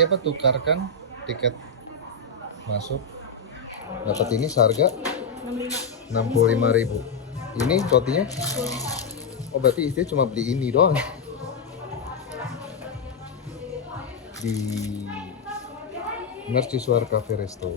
Jadi apa, tukarkan tiket masuk, dapat ini seharga 65.000. Ini rotinya? Oh berarti istrinya cuma beli ini doang di Mercusuar Cafe Resto.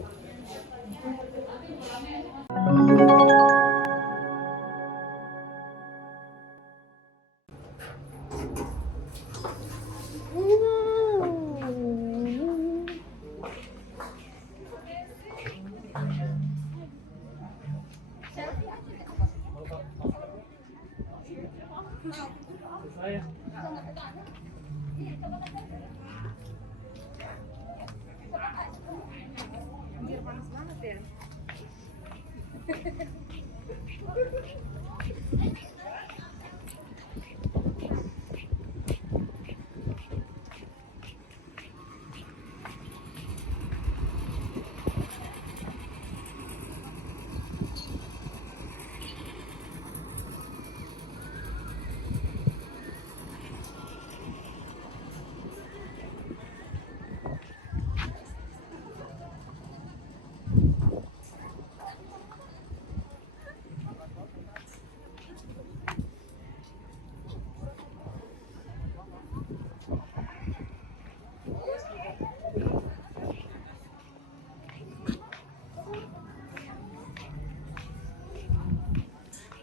Panas banget ya.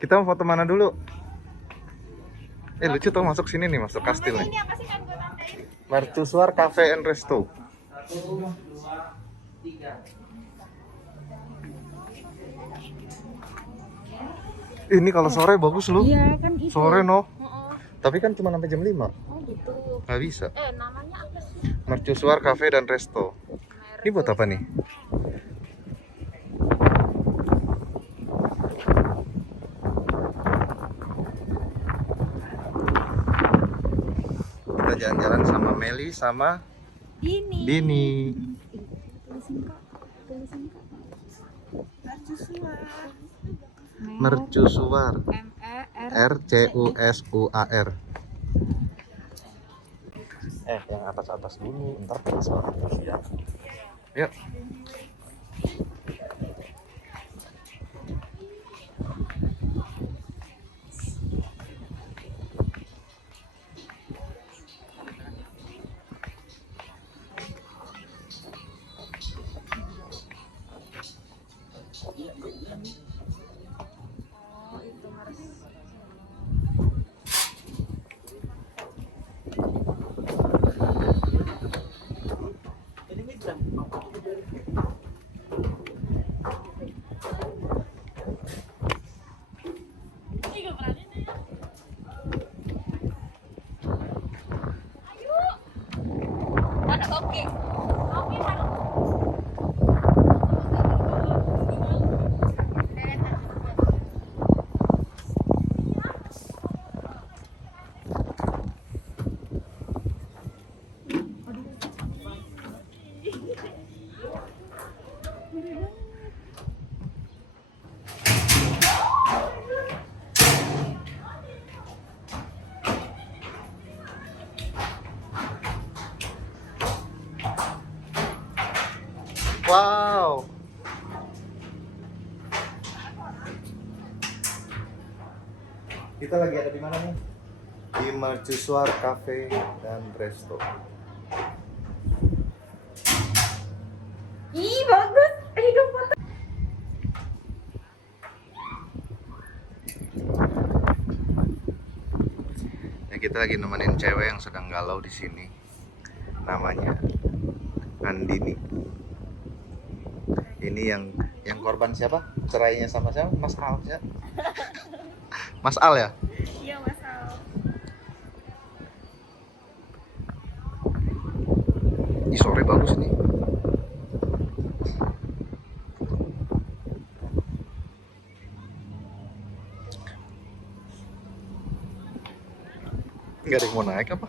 Kita mau foto mana dulu? Lucu tuh masuk sini nih, masuk kastil nih. Ini apa sih kan gue tandain? Mercusuar Cafe and Resto. 1, 2, 3. Ini kalau sore bagus loh. Iya kan itu. Sore no. Oh, Tapi kan cuma sampai jam 5. oh gitu. Nggak bisa. Namanya apa sih? Mercusuar Cafe dan Resto. Ini buat apa nih? Kita jalan-jalan sama Meli sama Ini. Dini. Tulisin kak. Mercusuar. RCUSUAR. Yang atas-atas dulu, ntar pas atas ya. Yuk. Oh itu harus. Mana oke? Oke mana? Wow. Kita lagi ada di mana nih? Di Mercusuar Cafe dan Resto. Ih bagus. Dong foto. Ya, kita lagi nemenin cewek yang sedang galau di sini. Namanya Andini. Ini yang korban siapa? Cerainya sama siapa? Mas Al ya? Mas Al ya? Iya Mas Al. Ih, sore bagus nih. Nggak ada yang mau naik apa?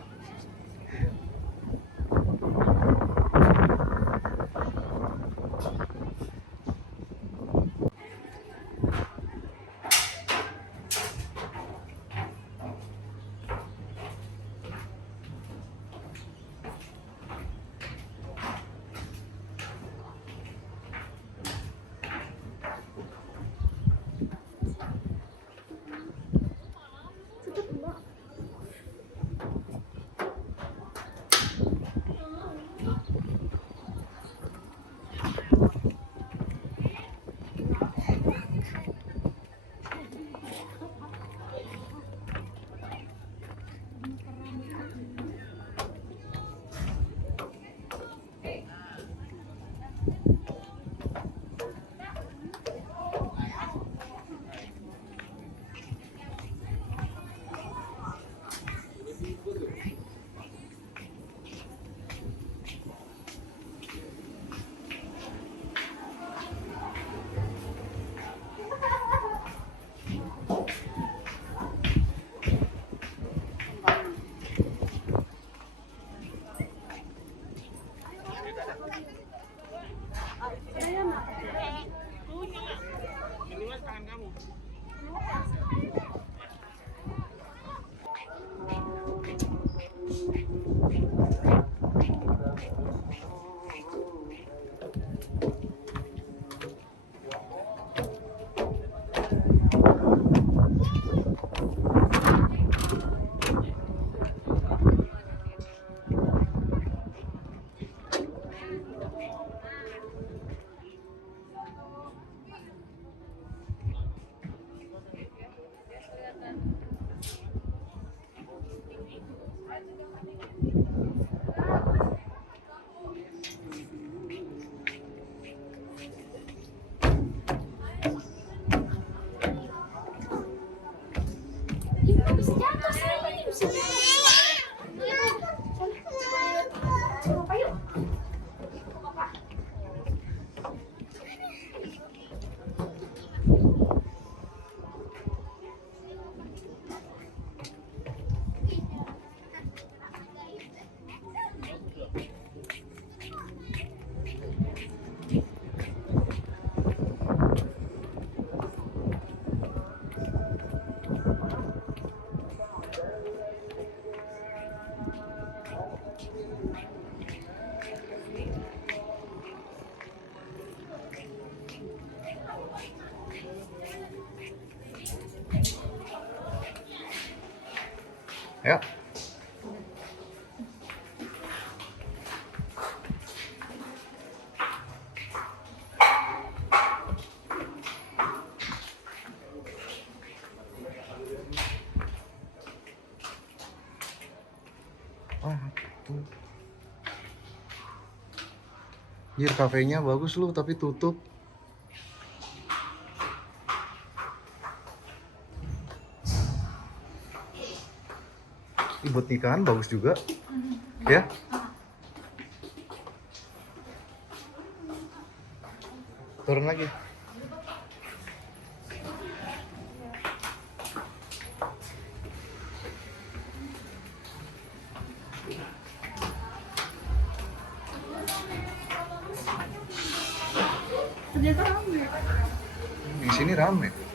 Ya. Ah, tuh. Jir, kafenya bagus lu tapi tutup. Ih, buat nikahan bagus juga. Ya. Turun lagi. Ternyata rame. Di sini rame.